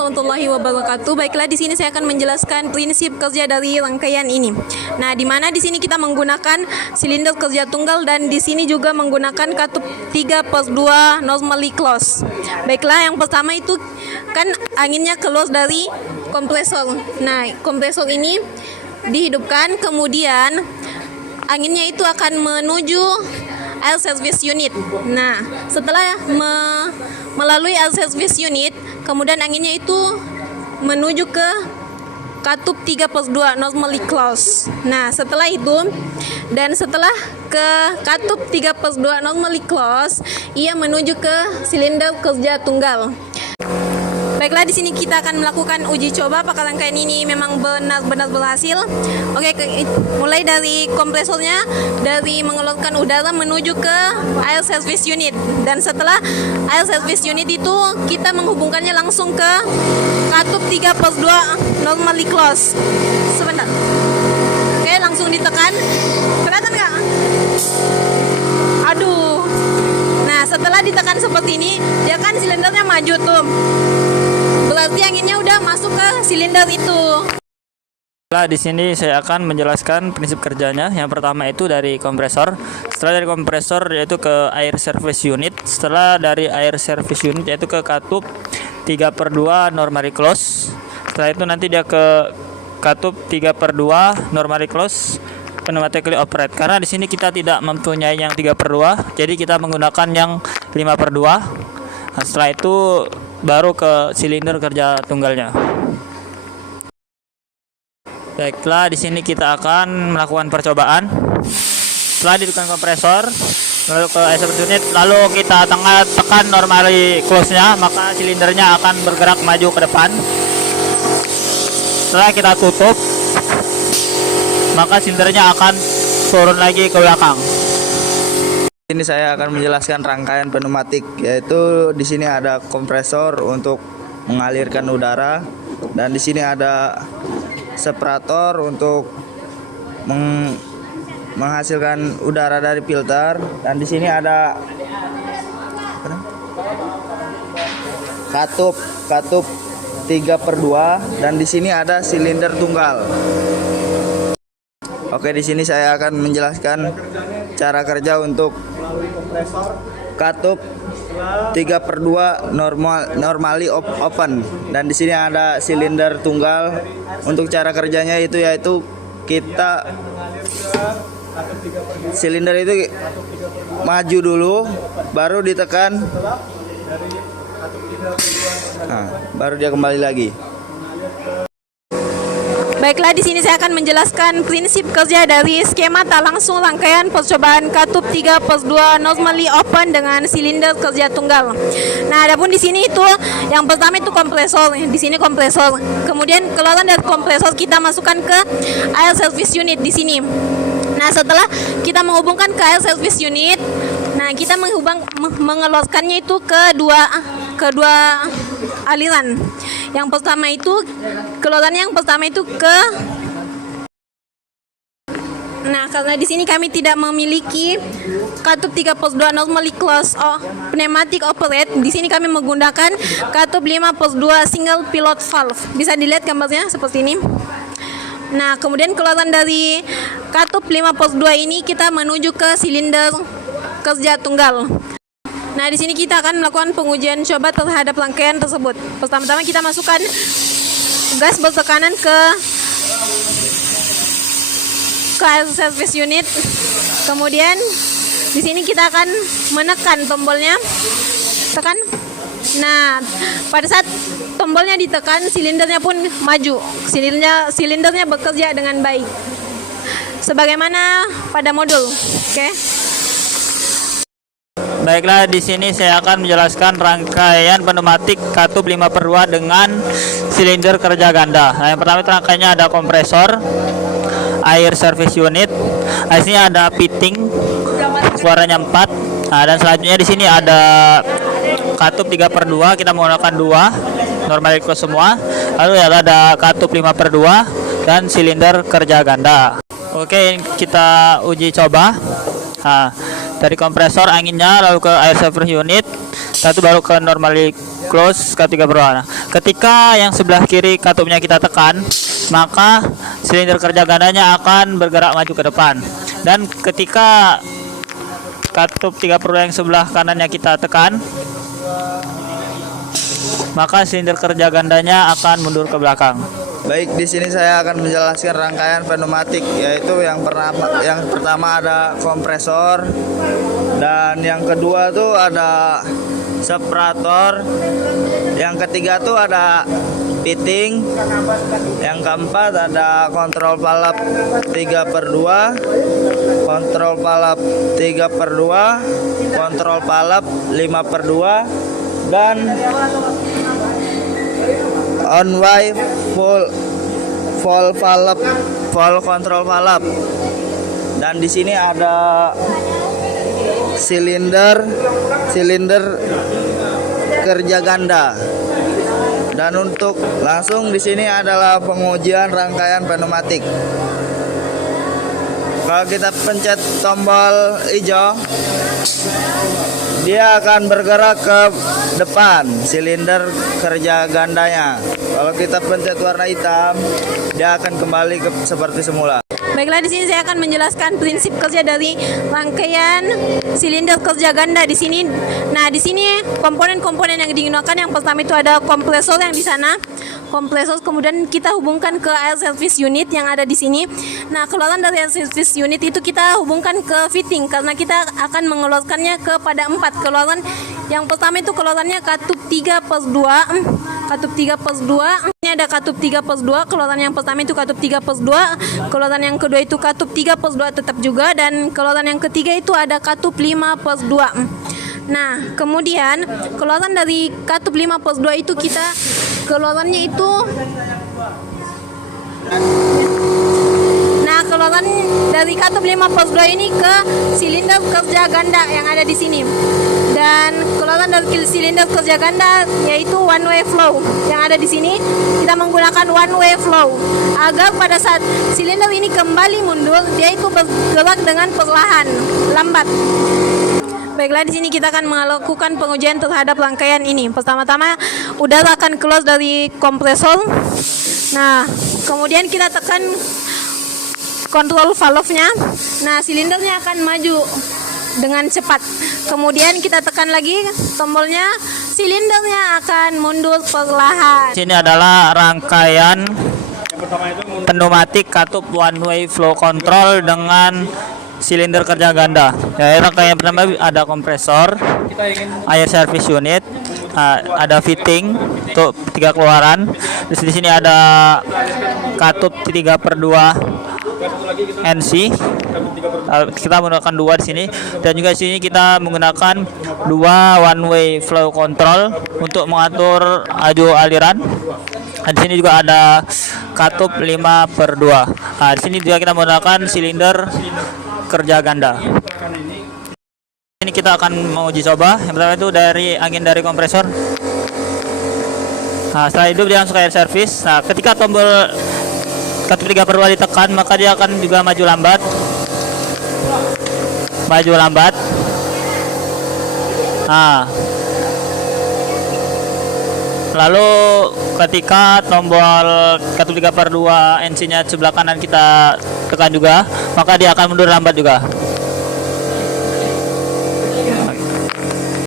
warahmatullahi wabarakatuh. Baiklah, di sini saya akan menjelaskan prinsip kerja dari rangkaian ini. Nah, di mana di sini kita menggunakan silinder kerja tunggal dan di sini juga menggunakan katup 3/2 normally close. Baiklah, yang pertama itu kan anginnya keluar dari kompresor. Nah, kompresor ini dihidupkan, kemudian anginnya itu akan menuju air service unit. Nah, setelah melalui air service unit, kemudian anginnya itu menuju ke katup 3/2 normally close. Nah, setelah itu dan setelah ke katup 3/2 normally close, ia menuju ke silinder kerja tunggal. Baiklah, di sini kita akan melakukan uji coba apakah rangkaian ini memang benar-benar berhasil. Oke, mulai dari kompresornya, dari mengeluarkan udara menuju ke air service unit, dan setelah air service unit itu kita menghubungkannya langsung ke katup 3/2 normally close. Sebentar. Oke, langsung ditekan. Kelihatan nggak? Aduh. Nah, setelah ditekan seperti ini, dia kan silindernya maju tuh. Berarti anginnya udah masuk ke silinder itu. Nah, di sini saya akan menjelaskan prinsip kerjanya. Yang pertama itu dari kompresor. Setelah dari kompresor yaitu ke air service unit. Setelah dari air service unit yaitu ke katup 3/2 normally close. Setelah itu nanti dia ke katup 3/2 normally close pneumatically operate. Karena di sini kita tidak mempunyai yang 3/2, jadi kita menggunakan yang 5/2. Nah, setelah itu baru ke silinder kerja tunggalnya. Baiklah, di sini kita akan melakukan percobaan. Setelah ditekan kompresor, lalu ke air service unit, lalu kita tekan normally close-nya, maka silindernya akan bergerak maju ke depan. Setelah kita tutup, maka silindernya akan turun lagi ke belakang. Ini saya akan menjelaskan rangkaian pneumatik, yaitu di sini ada kompresor untuk mengalirkan udara, dan di sini ada separator untuk menghasilkan udara dari filter, dan di sini ada katup 3/2, dan di sini ada silinder tunggal. Oke, di sini saya akan menjelaskan cara kerja untuk katup 3/2 normally open, dan di sini ada silinder tunggal. Untuk cara kerjanya yaitu kita silinder itu maju dulu, baru ditekan, nah, baru dia kembali lagi. Baiklah, di sini saya akan menjelaskan prinsip kerja dari skema tak langsung rangkaian percobaan katup 3/2 normally open dengan silinder kerja tunggal. Nah, adapun di sini itu yang pertama itu kompresor. Di sini kompresor. Kemudian keluaran dari kompresor kita masukkan ke air service unit di sini. Nah, setelah kita menghubungkan ke air service unit, nah kita mengeluarkannya itu ke dua aliran. Yang pertama itu keluarannya karena di sini kami tidak memiliki katup 3/2 normally close pneumatic operate, di sini kami menggunakan katup 5/2 single pilot valve. Bisa dilihat gambarnya seperti ini. Nah, kemudian keluaran dari katup 5/2 ini kita menuju ke silinder kerja tunggal. Nah, di sini kita akan melakukan pengujian coba terhadap rangkaian tersebut. Pertama-tama kita masukkan gas bertekanan ke air service unit. Kemudian di sini kita akan menekan tombolnya. Tekan. Nah, pada saat tombolnya ditekan, silindernya pun maju. Silindernya bekerja dengan baik. Sebagaimana pada modul. Oke. Baiklah, di sini saya akan menjelaskan rangkaian pneumatik katup 5/2 dengan silinder kerja ganda. Nah, yang pertama itu rangkaiannya ada kompresor, air service unit, di sini ada fitting, suaranya 4. Nah, dan selanjutnya di sini ada katup 3/2, kita menggunakan 2 normal close semua. Lalu ada katup 5/2 dan silinder kerja ganda. Oke, kita uji coba. Nah, dari kompresor anginnya lalu ke air service unit, satu baru ke normally close katup 3 per 2. Nah, ketika yang sebelah kiri katupnya kita tekan, maka silinder kerja gandanya akan bergerak maju ke depan. Dan ketika katup 3 per 2 yang sebelah kanannya kita tekan, maka silinder kerja gandanya akan mundur ke belakang. Baik, di sini saya akan menjelaskan rangkaian pneumatik, yaitu yang pertama ada kompresor, dan yang kedua tuh ada separator, yang ketiga tuh ada fitting, yang keempat ada kontrol valve 3 per 2, kontrol valve 3 per 2, kontrol valve 5 per 2, dan on way full valve, full control valve. Dan di sini ada silinder kerja ganda. Dan untuk langsung di sini adalah pengujian rangkaian pneumatik. Kalau kita pencet tombol hijau, dia akan bergerak ke depan, silinder kerja gandanya. Kalau kita pencet warna hitam, dia akan kembali ke seperti semula. Baiklah, di sini saya akan menjelaskan prinsip kerja dari rangkaian silinder kerja ganda di sini. Nah, di sini komponen-komponen yang digunakan, yang pertama itu ada kompresor yang di sana. Kompresor, kemudian kita hubungkan ke air service unit yang ada di sini. Nah, keluaran dari air service unit itu kita hubungkan ke fitting, karena kita akan mengeluarkannya kepada 4 keluaran. Yang pertama itu keluarannya katup 3 per 2. Katup 3 per 2. Ini ada katup 3 per 2. Keluaran yang pertama itu katup 3 per 2. Keluaran yang kedua itu katup 3 per 2 tetap juga. Dan keluaran yang ketiga itu ada katup 5 per 2. Nah, kemudian keluaran dari katup 5 per 2 itu kita keluarannya itu, nah, keluaran dari katup 5 per 2 ini ke silinder kerja ganda yang ada di sini. Dan keluaran dari silinder kerja ganda yaitu one way flow yang ada di sini. Kita menggunakan one way flow agar pada saat silinder ini kembali mundur, dia itu bergerak dengan perlahan, lambat. Baiklah, di sini kita akan melakukan pengujian terhadap rangkaian ini. Pertama-tama udara akan keluar dari kompresor. Nah, kemudian kita tekan kontrol valve-nya. Nah, silindernya akan maju dengan cepat. Kemudian kita tekan lagi tombolnya, silindernya akan mundur perlahan. Sini adalah rangkaian pneumatik katup one way flow control dengan silinder kerja ganda. Ya, rangkaian pertama ada kompresor, air service unit, ada fitting untuk 3 keluaran. Terus di sini ada katup 3 per 2 NC. Kita menggunakan 2 di sini, dan juga di sini kita menggunakan 2 one way flow control untuk mengatur laju aliran. Nah, di sini juga ada katup 5 per 2. Nah, di sini juga kita menggunakan silinder kerja ganda. Ini kita akan menguji coba. Yang pertama itu dari angin dari kompresor. Nah, setelah itu dia langsung ke air service. Nah, ketika tombol katup 3 per 2 ditekan, maka dia akan juga maju lambat. Nah, lalu ketika tombol katup 3 per 2 NC nya sebelah kanan kita tekan juga, maka dia akan mundur lambat juga.